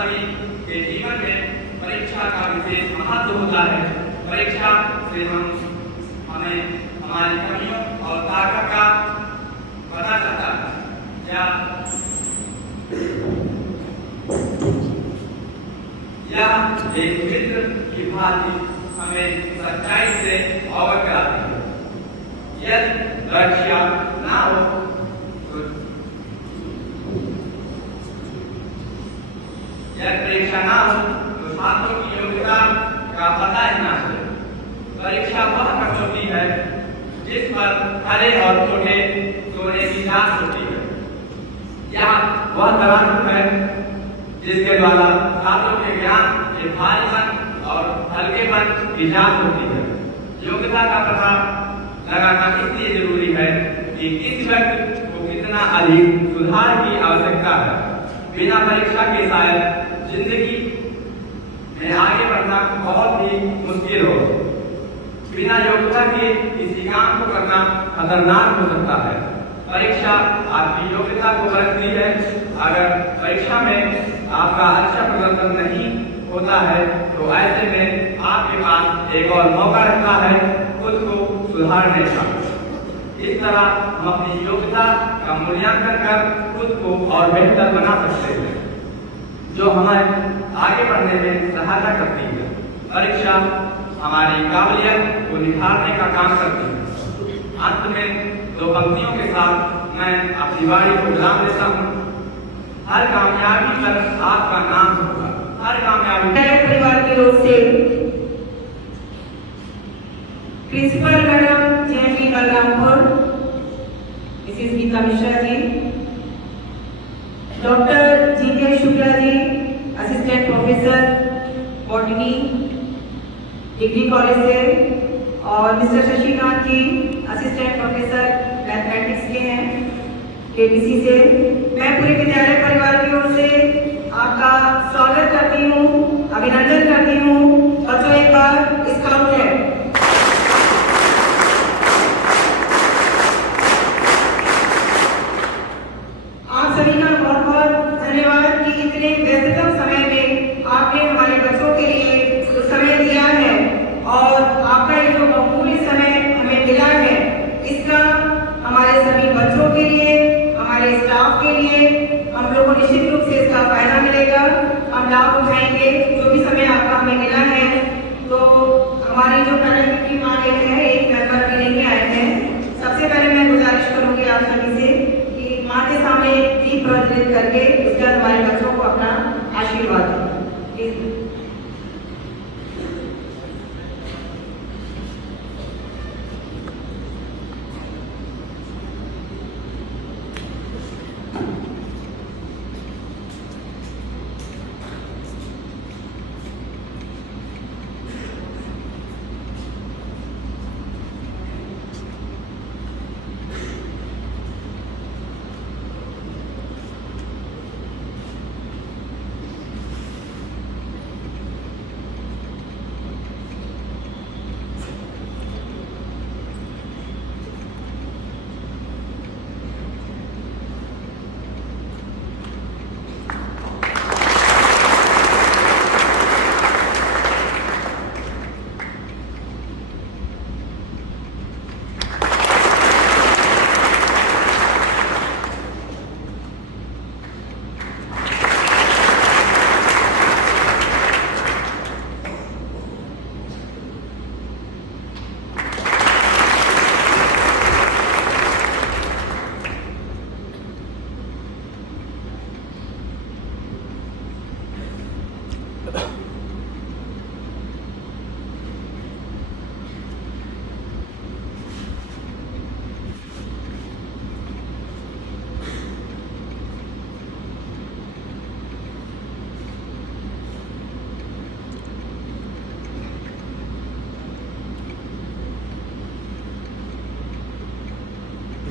सभी के जीवन में परीक्षा का विशेष महत्व होता है। परीक्षा से हमें हमारी कमियों और ताकत का पता चलता है। यह एक मित्र की भांति हमें सच्चाई से अवगत कराती है। यदि परीक्षा ना हो तो छात्रों की योग्यता का पता ही ना चले। परीक्षा वह कसौटी है जिस पर खरे और छोटे सोने की जांच होती है। यह वह तराजू है जिसके द्वारा छात्रों के ज्ञान के भारीपन और हल्केपन की जांच होती है। योग्यता का पता लगाना इसलिए जरूरी है कि किस व्यक्ति को कितना अधिक सुधार की आवश्यकता है। बिना परीक्षा के शायद जिंदगी में आगे बढ़ना बहुत ही मुश्किल हो। बिना योग्यता के किसी काम को करना खतरनाक हो सकता है। परीक्षा आपकी योग्यता को परखती है। अगर परीक्षा में आपका अच्छा प्रदर्शन नहीं होता है तो ऐसे में आपके पास एक और मौका रहता है खुद को सुधारने का। इस तरह हम अपनी योग्यता का मूल्यांकन कर खुद को और बेहतर बना सकते हैं, जो हमें आगे बढ़ने में सहायता करती है। परीक्षा हमारी काबिलियत को निखारने का काम करती है। अंत में दो पंक्तियों के साथ मैं अपनी वाणी को विराम देता हूँ। हर कामयाबी पर आपका नाम होगा। हर कामयाबी परिवार की ओर से principal madam JMP Balrampur Mrs Geeta Mishra ji, doctor G K. Shukla ji, assistant professor botany degree college से, और Mr Shashikant ji assistant professor mathematics के हैं केबीसी से। मैं पूरे विद्यालय परिवार की ओर से आपका स्वागत करती हूँ, अभिनंदन करती हूँ। बच्चों एक बार स्काउट है। आप सभी का बहुत बहुत धन्यवाद कि इतने व्यस्ततम समय में आपने हमारे बच्चों के लिए कुछ समय दिया है और आपका ये जो बहुमूल्य समय हमें मिला है इसका हमारे सभी बच्चों के लिए, हमारे स्टाफ के लिए हम लोगों को निश्चित रूप से इसका फायदा मिलेगा। हम लाभ उठाएंगे जो भी समय आपका हमें मिला है। तो हमारी जो पैनल की मांग है, एक मेंबर भी लेके आए हैं। सबसे पहले मैं गुजारिश करूंगी आप सभी से कि माँ के सामने दीप प्रज्वलित करके उसके बाद हमारे बच्चों को अपना आशीर्वाद दें।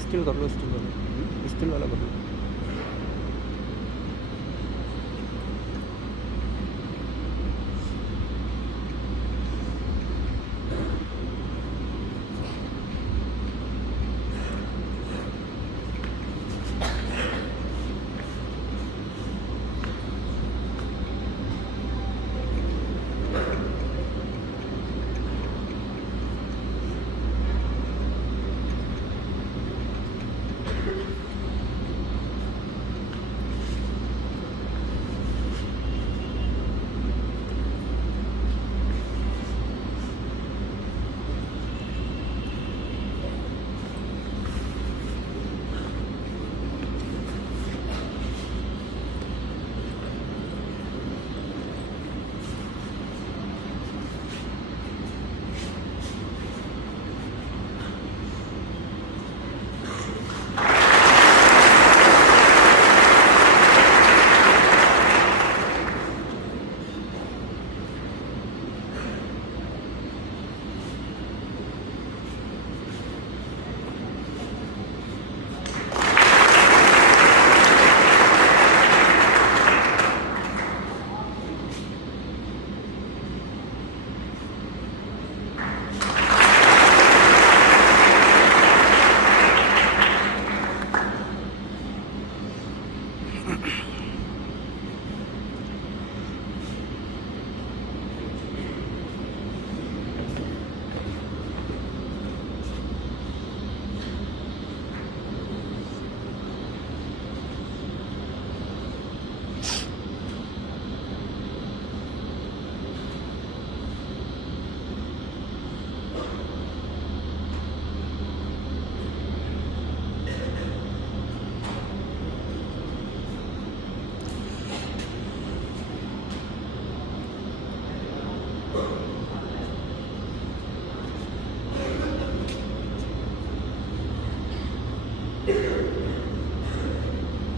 स्टिल कर लो, स्टिल वाला कर लो।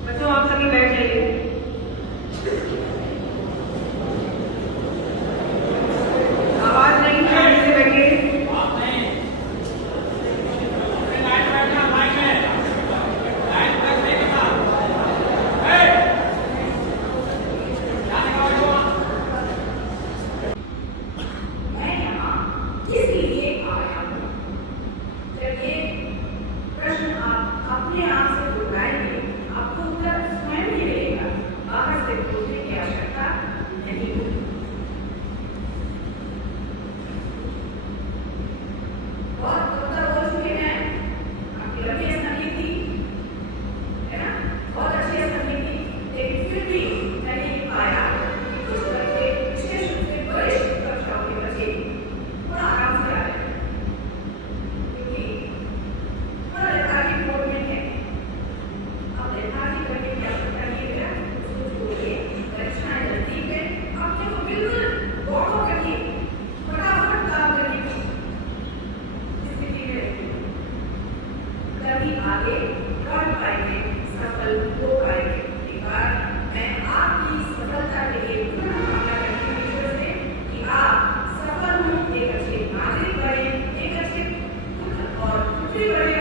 बच्चों आप सभी बैठ जाइए। आवाज नहीं है, से बैठिए। मैं यहाँ इसलिए आया हूँ। जब ये प्रश्न आप अपने आप से दोहराएंगे, आपको उत्तर स्वयं ही मिलेगा। बाहर से पूछने की आवश्यकता नहीं होगी। बहुत उत्तर बोल चुके हैं, आपकी लंबी असेंबली थी, है ना? बहुत अच्छी असेंबली थी, लेकिन फिर भी मैंने ये पाया कि कुछ बच्चे, विशेष रूप से वरिष्ठ कक्षाओं के बच्चे, थोड़ा आराम से आ रहे हैं, क्योंकि थोड़ा लेथार्जिक मोड में है। अब लेथार्जिक करने की आवश्यकता नहीं है, उसको छोड़िए, परीक्षाएं नजदीक है, अपने को बिल्कुल गौर करिए, फटाफट काम करने की स्थिति में रहिए। तभी आगे बढ़ पाएंगे, सफल हो पाएंगे। एक बार मैं आपकी सफलता के लिए पूर्ण कामना करती हूँ ईश्वर से कि आप सफल हों, एक अच्छे नागरिक बने, एक अच्छे पुत्र और पुत्री बने।